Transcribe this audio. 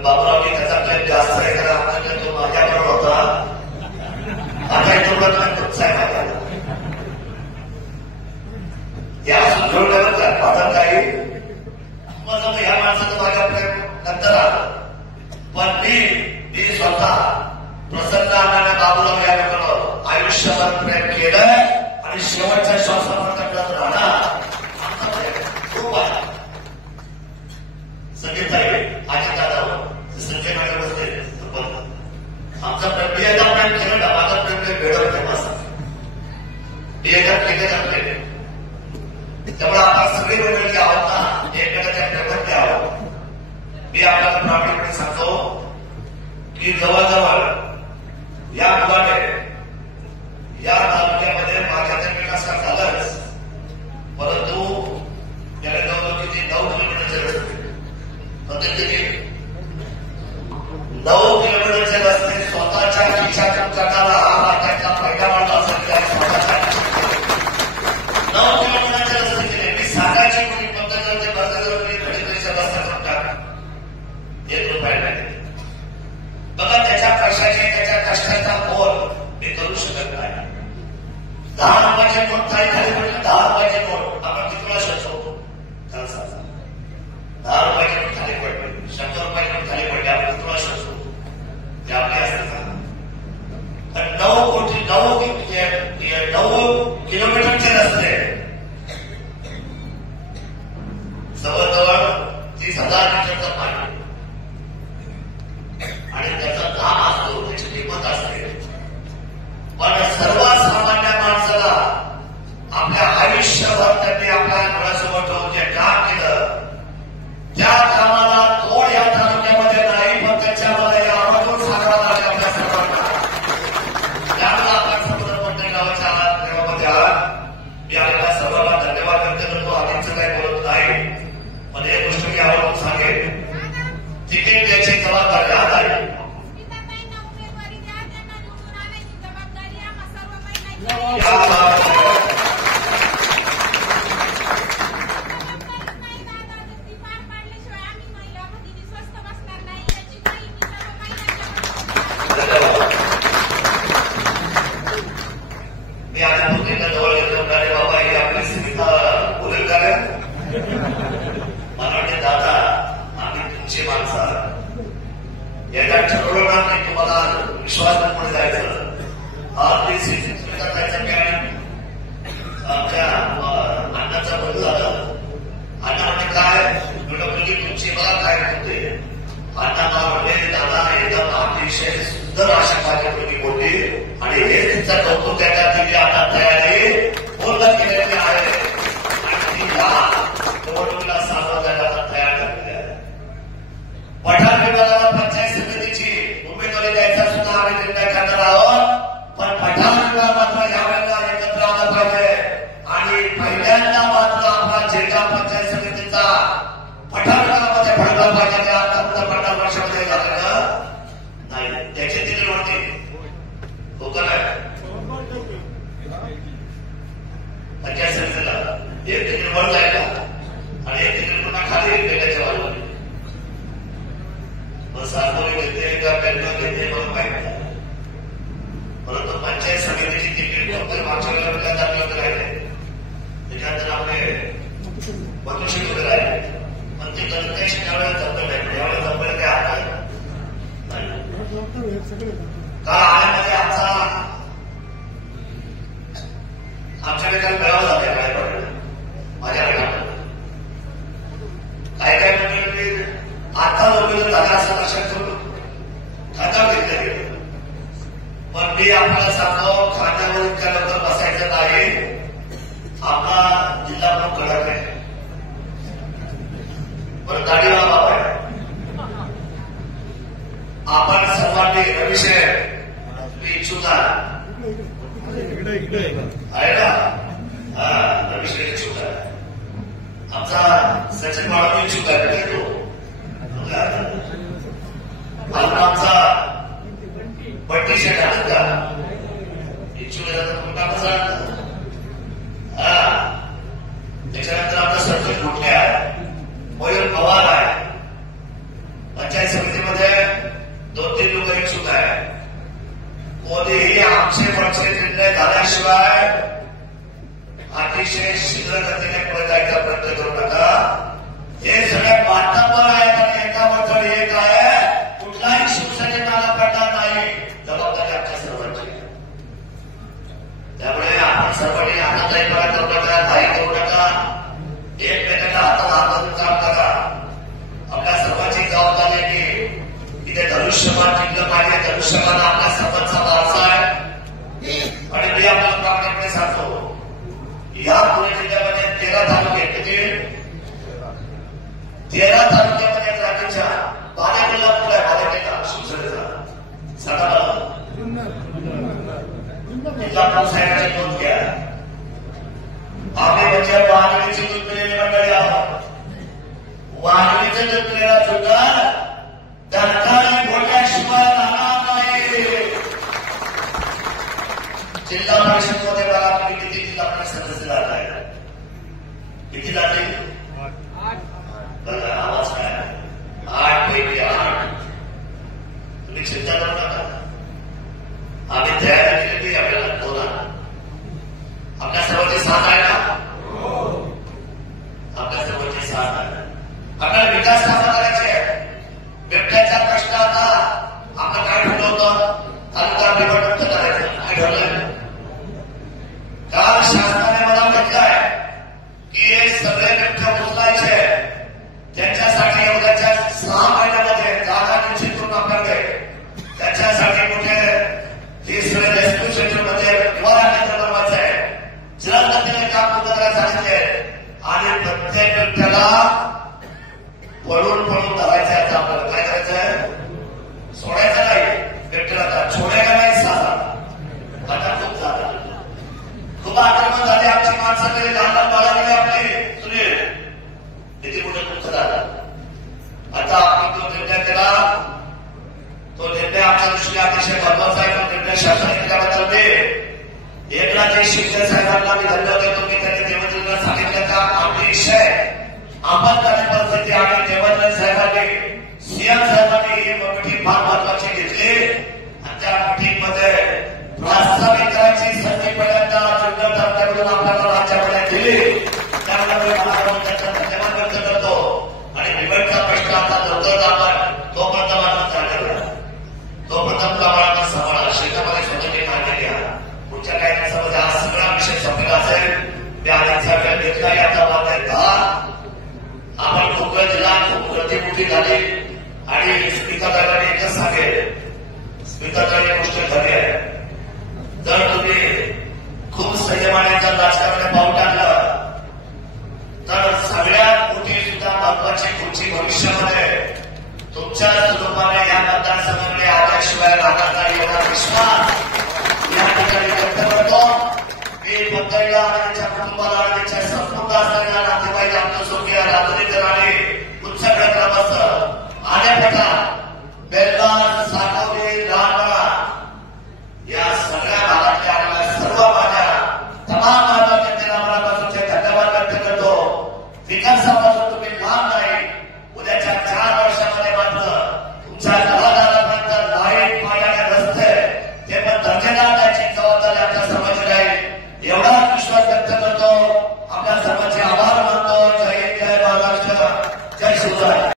पण बाबूरावनी त्याचा क्लेम जास्त आहे कारण आपल्याकडे तो माझ्याबरोबर होता. आता इथं तुमचा आहे माझ्याला या सुधरवण्यावर काय माझं काही मग या माणसाचं माझ्या प्रेम नंतर आलं. पण मी स्वतः प्रसन्न अण्णाने बाबूराव या लोकांवर आयुष्यभर प्रेम केलंय आणि शेवटच्या श्वासापर्यंत राहणार आमचा प्रेम खूप आहे. संगीताई आणि दादावर संजय मॅडम बसते आमचा प्रेम मी एकदा प्रेम केलं ना माझा प्रेम काही भेटत नाही माझा मी एकदा प्रेम त्यामुळे आपण सगळी मंडळी आहोत ना एकमेकाच्या प्रेमात द्यावं. मी आपल्याला प्रामाणिकपणे सांगतो की जवळजवळ या मुलाने या तालुक्यामध्ये माझ्या विकास झालाच परंतु त्याला जवळजवळ किती 9 किलोमीटरचे रस्ते किती 9 किलोमीटरचे रस्ते स्वतःच्या खिशातून करणारा हा राज्यातला पहिला माणूस असेल त्या स्वतःच्या 9 किलोमीटरचे रस्ते केले. मी सांगायची कोणी पंतप्रधान कर्जावर मी घडी पैसे रस्ता करून टाक 1 रुपया नाही. बघा त्याच्या पैशाचे त्याच्या कष्टाचा मोल मी करू शकत नाही. 10 रुपयाचे नोट खाली पडले 10 रुपयाचे नोट आपण किती वेळा शकतो 10 रुपयाचे नोट खाली पडले 100 रुपयाचे नोट खाली पडले आपण किती वेळा शकतो ते आपले असतात. पण 9 किलोमीटरचे रस्ते जवळजवळ 30,000 लिटरचं पाणी आणि त्याचा दाम असतो त्याची किंमत असते. पण सर्वसामान्य माणसाला आपल्या आयुष्यभर त्यांनी आपल्या डोळ्यासमोर ठेवून जे काम केलं त्या कामाला तोड या तालुक्यामध्ये नाही पण त्याच्यामध्ये आवर्जून सांगावं लागेल आपल्या सर्वांना. त्यामुळे आपण समुद्र मंडळी गावाच्या प्रेमामध्ये आहात. मी आपल्या सर्वांना धन्यवाद व्यक्त करतो. आधीचं काही बोलत नाही पण एक गोष्ट मी आवर्जून सांगेन तिकीट द्यायची जबाबदारी आज आहे. मी आज मुलींना जवळ घेतलं अरे बाबा ही आपली स्मिता बोलेल का रे मला वाटते दादा आम्ही तुमची माणसं याच्यात ठरवलं ना की तुम्हाला विश्वासामध्ये जायचं आमच्या अण्णाचा बदल झाला. अण्णा म्हणजे काय मुली तुमची मला काय म्हणते अण्णा मला म्हणले दादा एकदम अतिशय सुंदर अशा माझ्या मुलगी बोलली आणि हे तिचं कौतुक त्याच्या दिली आता तयारी पूर्ण केलेली आहे आणि ती या निवडणुकीला सामोरं जायला तयार झालेली आहे. पठाण विभागाला पंचायत समितीची उमेदवारी द्यायचा सुद्धा आम्ही निर्णय करणार आहोत. पण पठाण विभाग मात्र यावेळेला एकत्र आला पाहिजे आणि पहिल्यांदा मात्र आपला जिल्हा पंचायत समितीचा पठाण विभागामध्ये भरला पाहिजे. त्या फक्त 50 वर्षामध्ये झालेलं नाही त्याची तिकीट होती होतं नाही पंचायत समितीला एक तिकीट वर जायला आणि एक तिकीट पुन्हा खाली वेगळ्याच्या बाजूने मग सातोरी घेते का बँक घेते मग माहिती नाही. परंतु पंचायत समितीची तिकीट फक्त मागच्या वेळेला दाखल राहिले त्याच्यानंतर आपले मनुष्य वगैरे राहिले पण ते गणेश त्यावेळेला जपलं नाही त्यावेळेला जपलं काय हातात का आल्यामध्ये आमच्याकडे काही मेळावा जाते काय पडलं माझ्याकडे काय काय म्हणजे आता लोक दादा असं लक्षात ठेवलं खाता घेतलं गेलं. पण मी आपल्याला सांगतो खात्यावर इतक्या लवकर बसायचं नाही. आपला जिल्हा पण कडक आहे पण गाडीला बाब आहे. आपण सर्वांनी रविशे मी इच्छुक आहे ना हा रविशे इच्छुक आहे. आमचा सचिन बाळा इच्छुक आहे तो आमचा बट्टी शेट आलं का इच्छुक मोठा कसा त्याच्यानंतर आपला सरपंच कुठले आहे मयूर पवार आहे पंचायत समितीमध्ये अतिशय शीघ्र गतीने पुढे जायचा प्रयत्न करू नका. हे सगळे माध्यम आहेत आणि एकाबद्दल एक आहे, कुठलाही शिवसेनेला पडणार नाही. जबाबदारी आपल्या सर्वांची. त्यामुळे आपण सर्वांनी आनंददायीपणा करू नका, घाई करू नका, एकमेकांना हातात हात घालून काम करा. आपल्या सर्वांची जबाबदारी आहे की इथे धनुष्यबाण जिंकलं पाहिजे. धनुष्यबाण आपल्या सर्वांचा वारसा आहे. आणि मी आपल्याला प्रामाणिकपणे सांगतो, या पुणे जिल्ह्यामध्ये 13 तालुके, किती 13 तालुक्यामध्ये राज्याच्या बालेकिल्ला कुठला आहे? बालेकिल्ला शिवसेनेचा सांगा मला. जिल्हा लोकशाहीची नोंद घ्या. आम्ही म्हणजे वाघिणीची दूध पिलेली मंडळी आहोत. वाघिणीचं दूध पिलेला सुद्धा दरकारी बोलल्याशिवाय राहणार नाही. जिल्हा परिषदमध्ये मला तुम्ही किती जिल्हा परिषद सदस्य जात आहे? किती जाते? आवाज काय? 8 पैकी 8. तुम्ही चिंता करू नका. आम्ही तयारी केली आपल्याला बोला. आपल्या सर्वांची साथ आहे ना? आपल्या सर्वांची साथ आहे. आपल्याला विकास कामं करायचे आहे. बिबट्याचा प्रश्न आता आपण काय ठरवलं होतं? तालुका निवडणूक करायचं काय ठरलंय? काल शासनाने मला म्हटलंय की हे सगळे बिबटे उचलायचे. त्यांच्यासाठी एवढ्याच्या 6 महिन्यामध्ये जागा निश्चित करून आपल्याकडे त्याच्यासाठी कुठे 30 रेस्क्यू सेंटरमध्ये निवारा केंद्र बनवायचं आहे. जलद गतीने काम पूर्ण करायला सांगितले आणि प्रत्येक बिबट्याला पळून धरायचं आहे. आपल्याला काय करायचं आहे? सोडायचं नाही. बिबट्याला छोड्याला नाही साधा. आता खूप झालं, खूप आक्रमण झाले. आमची माणसं गेली, लहान बाळा गेली आपली. सुनील किती मोठे दुःख झालं. आता आपण तो निर्णय केला. तो निर्णय आमच्या दृष्टीने अतिशय महत्वाचा आहे. तो निर्णय शासनाने केल्याबद्दल मी एकनाथ शिंदे साहेबांना मी धन्यवाद देतो की त्यांनी देवेंद्रला सांगितल्याचा अतिशय आपत्कालीन परिस्थिती आणि देवेंद्र साहेबांनी सीएम साहेबांनी ही मीटिंग फार महत्वाची घेतली आणि त्या मीटिंगमध्ये प्रास्ताविकाची संधी पहिल्यांदा जुन्नर तालुक्यामधून आपल्याला राज्यामध्ये दिली. त्यामुळे त्यांचा धन्यवाद व्यक्त करतो. आणि निवडचा प्रश्न आता लवकरच आपण तोपर्यंत मात्र झालेला तोपर्यंत प्रमाणात सांभाळा. शेतामध्ये स्वतःची काळजी घ्या. पुढच्या काही दिवसामध्ये हा सगळा विषय संपला असेल. मी आधीचा वेळ घेतला. आता वाटत 10 आपण खूप वेळ दिला, खूप गतिमुठी झाली. आणि स्पीकरने एकच सांगेल, स्पीकरने गोष्ट खरी आहे. जर तुम्ही खूप संयमाने जर राजकारणाने पाऊल टाकलं तर सगळ्यात मोठी सुद्धा महत्वाची पुढची भविष्यामध्ये तुमच्या स्वरूपाने या मतदारसंघाकडे आल्याशिवाय राहणार नाही एवढा विश्वास या ठिकाणी व्यक्त करतो. मी पत्रिका आणि त्यांच्या कुटुंबाला आणि त्यांच्या संपूर्ण असलेल्या नातेवाईक आमच्या स्वर्गीय राजनीकर आणि उच्च ग्रंथाबद्दल आलेपटा बेल्लार साकोली राहणार या सगळ्या भागातल्या आणि सर्व माझ्या तमाम मानवतेला मनापासूनचे धन्यवाद व्यक्त करतो. विकासापासून तुम्ही लांब नाही. उद्याच्या 4 वर्षामध्ये मात्र तुमच्या घरादारापर्यंत लाईट, पाणी आणि रस्ते ते पण दर्जेदार त्याची जबाबदारी आपल्या सर्वांची राहील एवढा विश्वास व्यक्त करतो. आपल्या सर्वांचे आभार मानतो. जय हिंद, जय महाराष्ट्र, जय शिवराय.